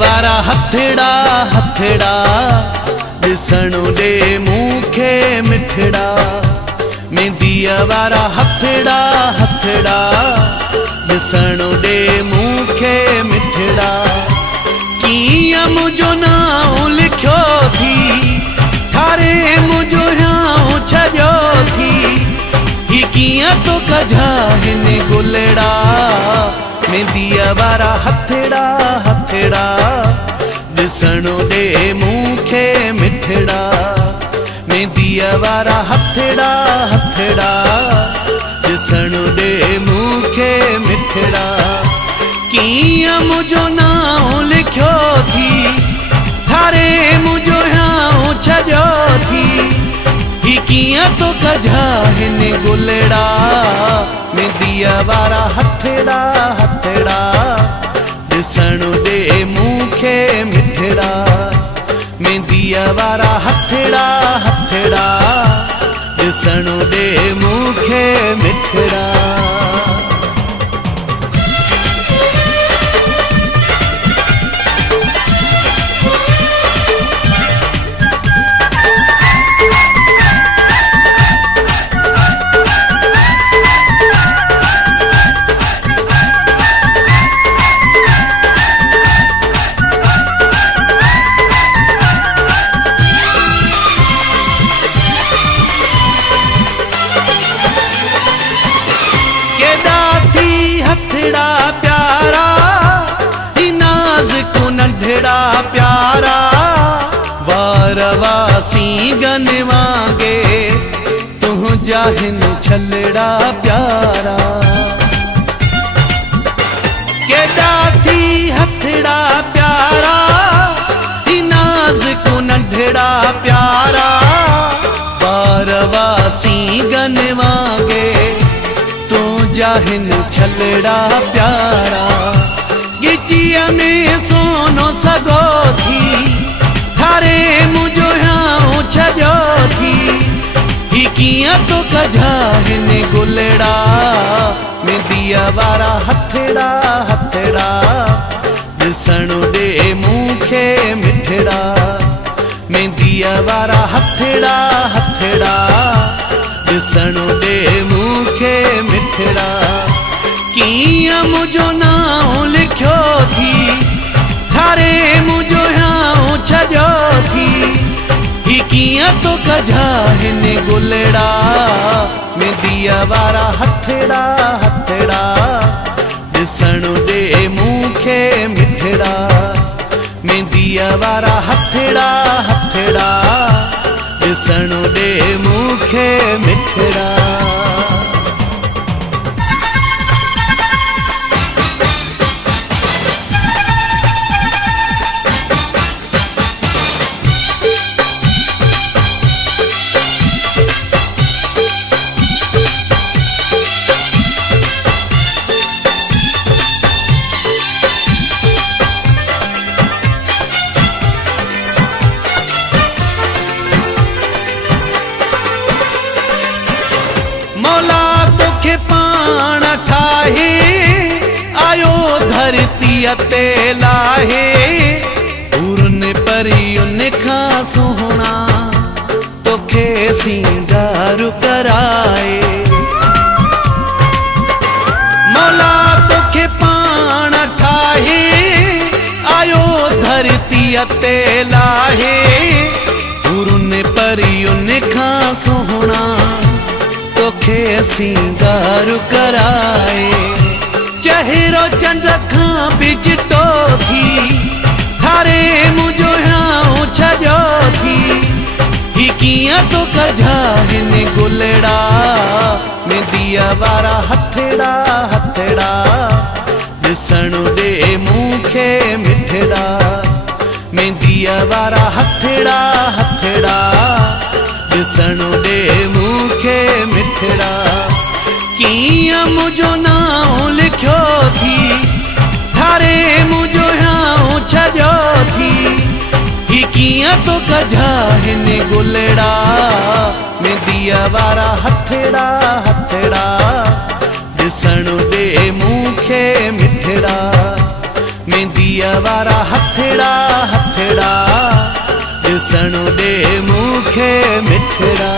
वारा हथड़ा हथड़ा दिसणो दे मूंखे मिठड़ा। मेहंदीअ वारा हथड़ा हथड़ा दिसणो दे मूंखे मिठड़ा। कीअं मुंहिंजो नाम लिखियो थी ठारे मुंहिंजो हियां छॾियो थी। ही कीअं तो कढा हिन गुलड़ा। मेहंदीअ वारा हथड़ा हथड़ा दिसणो दे मूंखे मिठड़ा। मेहंदीअ वारा हथड़ा हथड़ा दिसणो दे मूंखे मिठड़ा। कीअं मुंहिंजो नाम लिखियो थी ठारे मुंहिंजो हियां छॾियो थी। ही कीअं तो कढा हिन गुलड़ा। मेहंदीअ वारा हथड़ा हथड़ा दिसणो दे मूंखे मिठड़ा। मेहंदीअ वारा हथड़ा हथड़ा दिसणो दे मूंखे मिठड़ा। हथड़ा प्यारा ही नाज़ुक नंढड़ा प्यारा वारवासी गन वांगे तुझा हिन छलड़ा प्यारा। केॾा थी हथड़ा प्यारा ही नाज़ुक नंढड़ा प्यारा वारवासी गन वांगे हिन छलड़ा प्यारा। गिचीअ में सोनो सगो थी ठारे मुंहिंजो हियां छॾियो थी। ही कीअं तो कढा हिन गुलड़ा। मेहंदीअ वारा हथड़ा हथड़ा दिसणो दे मूंखे मिठड़ा। मेहंदीअ वारा हथड़ा हथड़ा दिसणो दे मूंखे मिठड़ा। कीअं मुंहिंजो नाम लिखियो थी ठारे मुंहिंजो हियां छॾियो थी। ही कीअं तो कढा हिन गुलड़ा। मेहंदीअ वारा हथड़ा हथड़ा दिसणो दे मूंखे मिठड़ा। मेहंदीअ वारा हथड़ा हथड़ा दिसणो दे मूंखे मिठड़ा। मौला तोखे पाण ठाहे आयो धरतीअ ते लाहे। उरन परियुन खां सुहिणा तोखे सींगार कराए। मौला तोखे पाण ठाहे आयो धरतीअ ते लाहे। उरन परियुन खां सुहिणा तोखे सींगार कराए। चहिरो चंड खां बि चिटो थी ठारे मुंहिंजो हियां छॾियो थी। ही कीअं तो कढा हिन गुलड़ा। मेहंदीअ वारा हथड़ा हथड़ा दिसणो दे मूंखे मिठड़ा। मेहंदीअ वारा हथड़ा हथड़ा दिसणो दे मूंखे मिठड़ा। कीअं मुंहिंजो नाम लिखियो थी ठारे मुंहिंजो हियां छॾियो थी। ही कीअं तो कढा हिन गुलड़ा। मेहंदीअ वारा हथड़ा हथड़ा दिसणो दे मूंखे मिठड़ा। मेहंदीअ दिया वारा हथड़ा हथड़ा ॾिसण दे मूंखे मिठड़ा।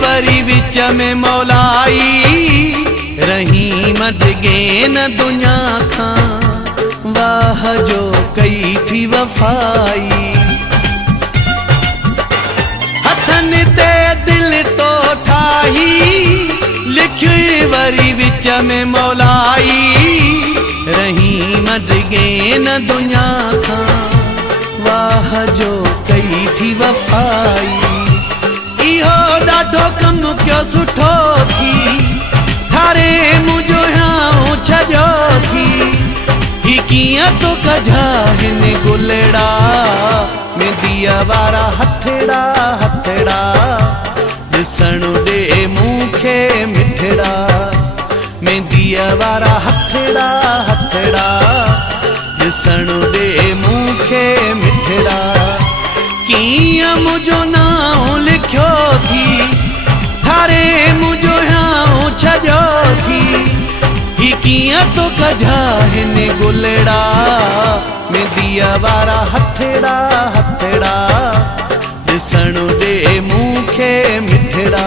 वरी विच में मौलाई रही मटगे न दुनिया खां वाह जो कई थी वफाई। हथन ते दिल तो ठाही लिखी वरी विच में मौलाई रही मटगे न दुनिया खां वाह जो कई थी वफाई। इहो ॾाढो कम क्यों सुठो थी थारे मुझो यहाँ छॼो थी ही कियां तो कझा हिन गुलड़ा में दिया वारा हथड़ा हथड़ा ॾिसण दे मूंखे मिठड़ा में दिया वारा हथड़ा हथड़ा ॾिसण दे मूंखे मिठड़ा। कियां मुझो नाम लिखियो थी थारे मुझो यहाँ छॼो थी ही कियां तो कझा हिन गुलड़ा में दिया वारा हथड़ा हथड़ा ॾिसण दे मूंखे मिठड़ा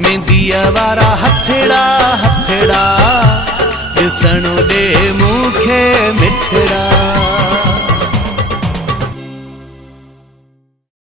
में दिया वारा हथड़ा हथड़ा ॾिसण दे मूंखे मिठड़ा।